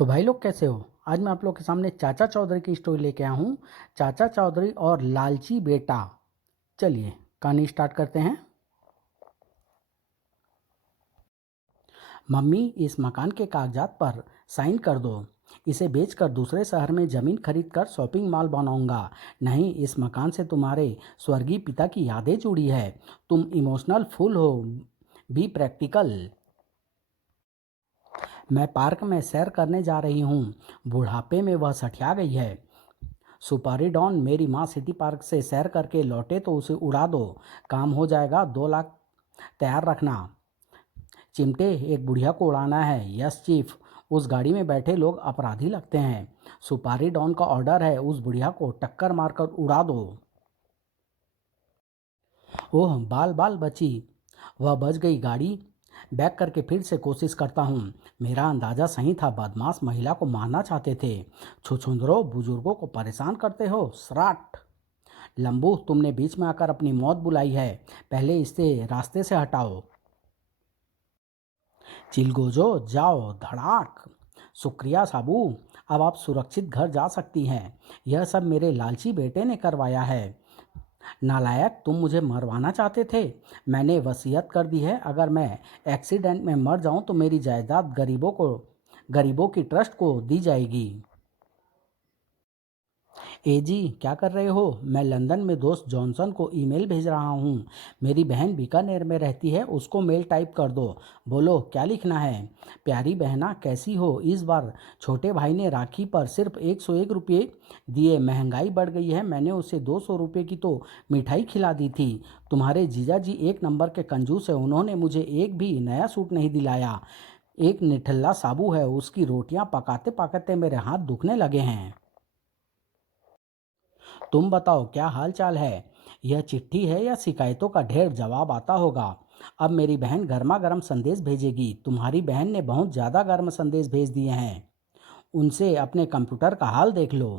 तो भाई लोग कैसे हो। आज मैं आप लोग के सामने चाचा चौधरी की स्टोरी लेके आया हूँ। चाचा चौधरी और लालची बेटा। चलिए कहानी स्टार्ट करते हैं। मम्मी, इस मकान के कागजात पर साइन कर दो। इसे बेचकर दूसरे शहर में ज़मीन खरीद कर शॉपिंग मॉल बनाऊंगा। नहीं, इस मकान से तुम्हारे स्वर्गीय पिता की यादें जुड़ी है। तुम इमोशनल फुल हो, बी प्रैक्टिकल। मैं पार्क में सैर करने जा रही हूँ। बुढ़ापे में वह सठिया गई है। सुपारी डॉन, मेरी माँ सिटी पार्क से सैर करके लौटे तो उसे उड़ा दो। काम हो जाएगा, 2 लाख तैयार रखना। चिमटे, एक बुढ़िया को उड़ाना है। Yes chief. उस गाड़ी में बैठे लोग अपराधी लगते हैं। सुपारी डॉन का ऑर्डर है, उस बुढ़िया को टक्कर मारकर उड़ा दो। ओह, बाल बाल बची। वह बच गई। गाड़ी बैक करके फिर से कोशिश करता हूँ। मेरा अंदाज़ा सही था, बदमाश महिला को मारना चाहते थे। छुछुंदरो, बुजुर्गों को परेशान करते हो। सराट। लंबू, तुमने बीच में आकर अपनी मौत बुलाई है। पहले इसे रास्ते से हटाओ। चिलगोजो, जाओ। धड़ाक। शुक्रिया साबू, अब आप सुरक्षित घर जा सकती हैं। यह सब मेरे लालची बेटे ने करवाया है। नालायक, तुम मुझे मरवाना चाहते थे। मैंने वसीयत कर दी है, अगर मैं एक्सीडेंट में मर जाऊं तो मेरी जायदाद गरीबों की ट्रस्ट को दी जाएगी। एजी, क्या कर रहे हो? मैं लंदन में दोस्त जॉनसन को ईमेल भेज रहा हूँ। मेरी बहन बीकानेर में रहती है, उसको मेल टाइप कर दो। बोलो क्या लिखना है। प्यारी बहना, कैसी हो? इस बार छोटे भाई ने राखी पर सिर्फ 101 रुपये दिए। महंगाई बढ़ गई है, मैंने उसे 200 रुपये की तो मिठाई खिला दी थी। तुम्हारे जीजा जी एक नंबर के कंजूस है, उन्होंने मुझे एक भी नया सूट नहीं दिलाया। एक निठल्ला साबू है, उसकी रोटियां पकाते पकाते मेरे हाथ दुखने लगे हैं। तुम बताओ क्या हाल चाल है। यह चिट्ठी है या शिकायतों का ढेर? जवाब आता होगा। अब मेरी बहन गर्मा गर्म संदेश भेजेगी। तुम्हारी बहन ने बहुत ज़्यादा गर्म संदेश भेज दिए हैं। उनसे अपने कंप्यूटर का हाल देख लो।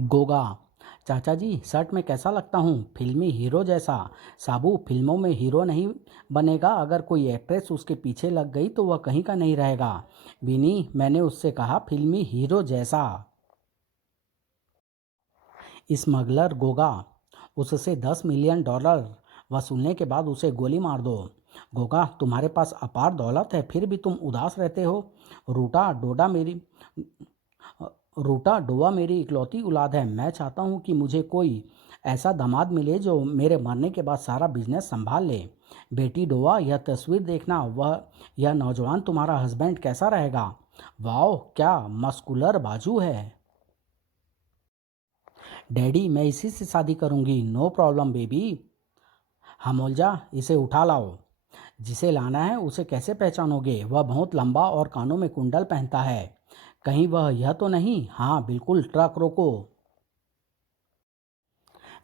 गोगा, चाचा जी शर्ट में कैसा लगता हूँ? फिल्मी हीरो जैसा। साबू, फिल्मों में हीरो नहीं बनेगा, अगर कोई एक्ट्रेस उसके पीछे लग गई तो वह कहीं का नहीं रहेगा। विनी, मैंने उससे कहा फिल्मी हीरो जैसा। स्मगलर गोगा, उससे $10 मिलियन वसूलने के बाद उसे गोली मार दो। गोगा, तुम्हारे पास अपार दौलत है, फिर भी तुम उदास रहते हो। रूटा डोडा मेरी रूटा डोवा मेरी इकलौती औलाद है। मैं चाहता हूँ कि मुझे कोई ऐसा दामाद मिले जो मेरे मरने के बाद सारा बिजनेस संभाल ले। बेटी डोवा, यह तस्वीर देखना। यह नौजवान तुम्हारा हस्बैंड कैसा रहेगा? वाह, क्या मस्कुलर बाजू है। डैडी, मैं इसी से शादी करूंगी। No problem baby. हमोलजा, इसे उठा लाओ। जिसे लाना है उसे कैसे पहचानोगे? वह बहुत लंबा और कानों में कुंडल पहनता है। कहीं वह यह तो नहीं? हाँ बिल्कुल, ट्रक रोको।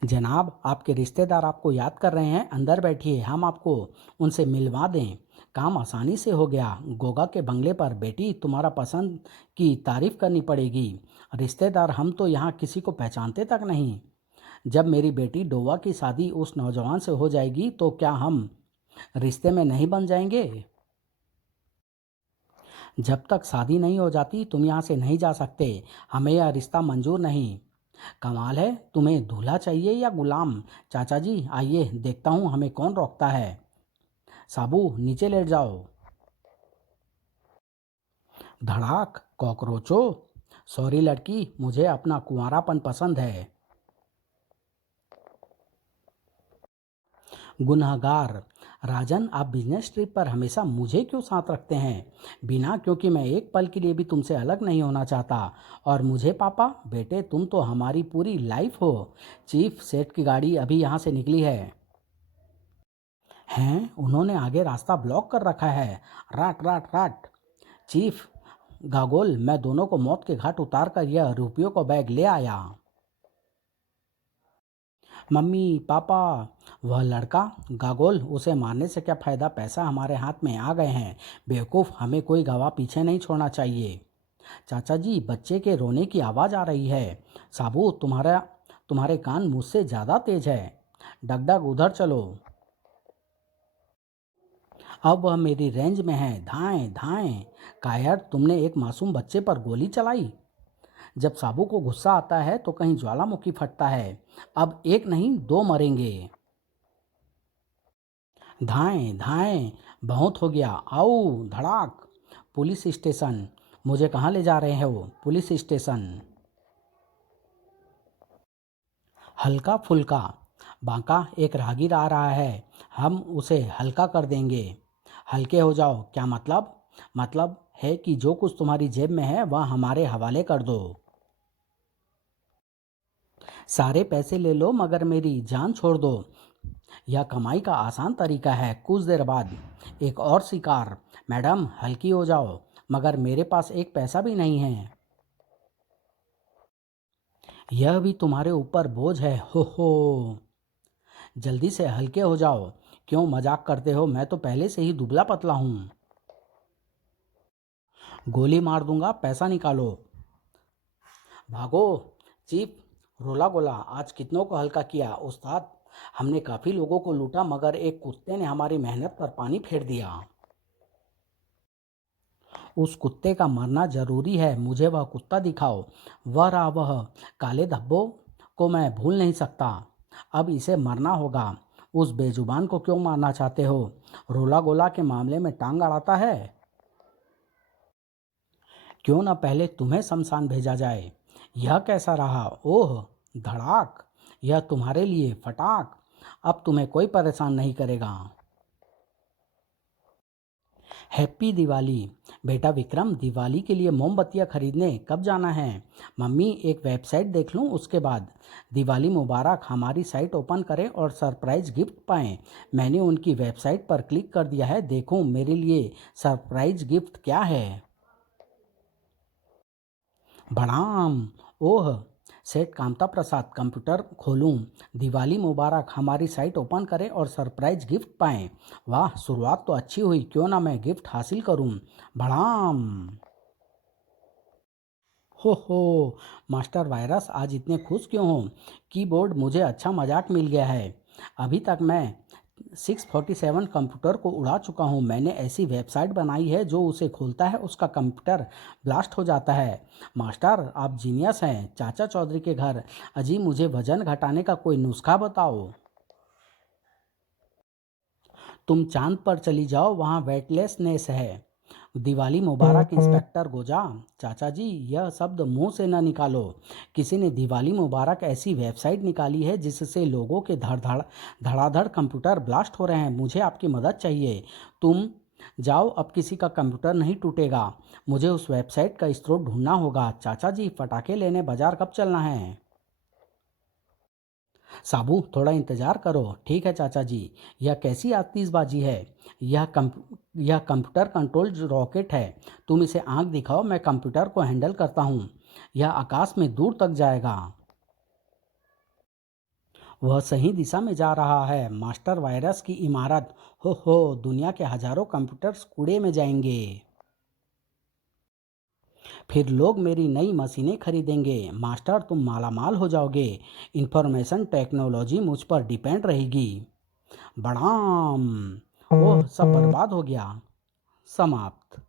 जनाब, आपके रिश्तेदार आपको याद कर रहे हैं, अंदर बैठिए, हम आपको उनसे मिलवा दें। काम आसानी से हो गया। गोगा के बंगले पर। बेटी, तुम्हारा पसंद की तारीफ करनी पड़ेगी। रिश्तेदार, हम तो यहाँ किसी को पहचानते तक नहीं। जब मेरी बेटी डोवा की शादी उस नौजवान से हो जाएगी तो क्या हम रिश्ते में नहीं बन जाएंगे? जब तक शादी नहीं हो जाती तुम यहाँ से नहीं जा सकते। हमें यह रिश्ता मंजूर नहीं। कमाल है, तुम्हें दूल्हा चाहिए या गुलाम? चाचा जी आइए, देखता हूँ हमें कौन रोकता है। साबू, नीचे लेट जाओ। धड़ाक। कॉकरोचो, सॉरी लड़की, मुझे अपना कुंवारापन पसंद है। गुनहगार, राजन, आप बिजनेस ट्रिप पर हमेशा मुझे क्यों साथ रखते हैं? बिना, क्योंकि मैं एक पल के लिए भी तुमसे अलग नहीं होना चाहता। और मुझे पापा? बेटे, तुम तो हमारी पूरी लाइफ हो। चीफ, सेठ की गाड़ी अभी यहाँ से निकली है। हैं, उन्होंने आगे रास्ता ब्लॉक कर रखा है। Rot rot rot. चीफ, गागोल, मैं दोनों को मौत के घाट उतार कर यह रुपयों का बैग ले आया। मम्मी, पापा, वह लड़का? गागोल, उसे मारने से क्या फ़ायदा, पैसा हमारे हाथ में आ गए हैं। बेवकूफ़, हमें कोई गवाह पीछे नहीं छोड़ना चाहिए। चाचा जी, बच्चे के रोने की आवाज़ आ रही है। साबू, तुम्हारे कान मुझसे ज़्यादा तेज है। डगडग, उधर चलो। अब वह मेरी रेंज में है, धाएं धाएं। कायर, तुमने एक मासूम बच्चे पर गोली चलाई। जब साबू को गुस्सा आता है तो कहीं ज्वालामुखी फटता है। अब एक नहीं, दो मरेंगे। धाएं धाएं, बहुत हो गया, आओ धड़ाक। Police station. मुझे कहाँ ले जा रहे हो? Police station. हल्का फुल्का। बांका, एक राहगीर आ रहा है, हम उसे हल्का कर देंगे। हल्के हो जाओ, क्या मतलब? मतलब है कि जो कुछ तुम्हारी जेब में है वह हमारे हवाले कर दो। सारे पैसे ले लो मगर मेरी जान छोड़ दो। यह कमाई का आसान तरीका है। कुछ देर बाद एक और शिकार। मैडम, हल्की हो जाओ, मगर मेरे पास एक पैसा भी नहीं है। यह भी तुम्हारे ऊपर बोझ है, हो। जल्दी से हल्के हो जाओ। क्यों मजाक करते हो? मैं तो पहले से ही दुबला पतला हूँ। गोली मार दूंगा, पैसा निकालो। भागो। चीफ, रोला गोला, आज कितनों को हल्का किया उस्ताद। हमने काफ़ी लोगों को लूटा मगर एक कुत्ते ने हमारी मेहनत पर पानी फेर दिया। उस कुत्ते का मरना जरूरी है, मुझे वह कुत्ता दिखाओ। वह रहा वह। काले धब्बों को मैं भूल नहीं सकता। अब इसे मरना होगा। उस बेजुबान को क्यों मारना चाहते हो? रोला गोला के मामले में टांग अड़ाता है। क्यों ना पहले तुम्हें शमशान भेजा जाए। यह कैसा रहा? ओह, धड़ाक। यह तुम्हारे लिए फटाक। अब तुम्हें कोई परेशान नहीं करेगा। हैप्पी दिवाली। बेटा विक्रम, दिवाली के लिए मोमबत्तियाँ खरीदने कब जाना है? मम्मी, एक वेबसाइट देख लूँ उसके बाद। दिवाली मुबारक, हमारी साइट ओपन करें और सरप्राइज गिफ्ट पाएँ। मैंने उनकी वेबसाइट पर क्लिक कर दिया है, देखूँ मेरे लिए सरप्राइज गिफ्ट क्या है। भड़ाम। ओह, सेठ कामता प्रसाद, कंप्यूटर खोलूं। दिवाली मुबारक, हमारी साइट ओपन करें और सरप्राइज गिफ्ट पाएं। वाह, शुरुआत तो अच्छी हुई, क्यों ना मैं गिफ्ट हासिल करूं। भड़ाम। हो, मास्टर वायरस, आज इतने खुश क्यों हो? कीबोर्ड, मुझे अच्छा मजाक मिल गया है। अभी तक मैं 647 कंप्यूटर को उड़ा चुका हूँ। मैंने ऐसी वेबसाइट बनाई है जो उसे खोलता है उसका कंप्यूटर ब्लास्ट हो जाता है। मास्टर, आप जीनियस हैं। चाचा चौधरी के घर। अजी, मुझे वजन घटाने का कोई नुस्खा बताओ। तुम चांद पर चली जाओ, वहाँ वेटलेसनेस है। दिवाली मुबारक इंस्पेक्टर गोजा। चाचा जी, यह शब्द मुंह से न निकालो। किसी ने दिवाली मुबारक ऐसी वेबसाइट निकाली है जिससे लोगों के धड़ाधड़ कंप्यूटर ब्लास्ट हो रहे हैं। मुझे आपकी मदद चाहिए। तुम जाओ, अब किसी का कंप्यूटर नहीं टूटेगा। मुझे उस वेबसाइट का स्रोत ढूंढना होगा। चाचा जी, पटाखे लेने बाजार कब चलना है? साबू, थोड़ा इंतजार करो। ठीक है चाचा जी। यह कैसी आतिशबाजी है? यह कंप्यूटर कंट्रोल रॉकेट है। तुम इसे आंख दिखाओ, मैं कंप्यूटर को हैंडल करता हूँ। यह आकाश में दूर तक जाएगा। वह सही दिशा में जा रहा है। मास्टर वायरस की इमारत। हो, दुनिया के हजारों कंप्यूटर्स कूड़े में जाएंगे। फिर लोग मेरी नई मशीनें खरीदेंगे। मास्टर, तुम मालामाल हो जाओगे। इंफॉर्मेशन टेक्नोलॉजी मुझ पर डिपेंड रहेगी। बड़ाम। ओह, सब बर्बाद हो गया। समाप्त।